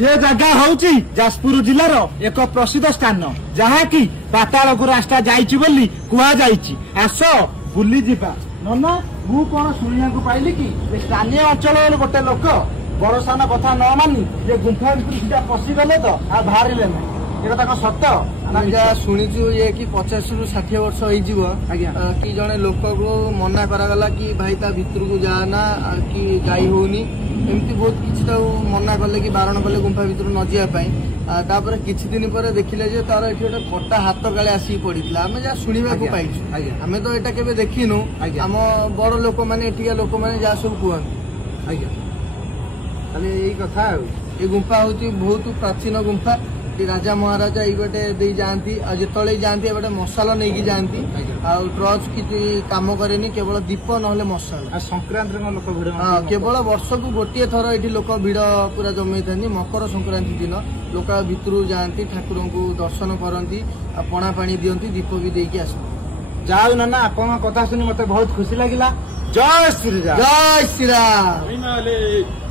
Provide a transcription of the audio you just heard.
ये जगह होची जाजपुर जिलार एक प्रसिद्ध स्थान जहाँकि पातालक रास्ता जाइछि बोली कुहा जाइछि। आस बुली जिबा। नना मु कौन शुणा पाइली कि स्थानीय अंचल गोटे लोक बड़ सान कथा न मानी ये गुंफा भीतर पशिगले तो आ बाहर ना सत शुणीचु ये कि 50 ରୁ 60 वर्ष हो कि जड़े लोक को मना करागला कि भाई ता भितर को जाना कि जाई होनी एमती बहुत किसी मना कले कि बारण कले गुंफा भितर न जावाई किछि दिन पर देखिले जे तार एठी गोटे कटा हाथ काले आसी पड़ितला आमे जा सुनिबा को पाइछु। आमे तो एटा केबे देखिनु हम बड़ लोक माने एठिका लोक माने जा सब कहन खाली यही कथा ये गुंफा होची बहुत प्राचीन गुंफा कि राजा महाराजा ये दे जाती जिते जाती गोटे मशाल नहीं कि जाती टर्च किसी कम करे केवल दीप ना मशाल संक्रांति लोक केवल वर्ष को गोटे थर ये लोक भिड़ पूरा जमी था। मकर संक्रांति दिन लोक भितर जाती ठाकुर को दर्शन करती पणा पानी दिखती दीप भी देकी आस जाऊ ना आपन कथा सुनी मत बहुत खुशी लगिला। जय श्री राम। जय श्री राम।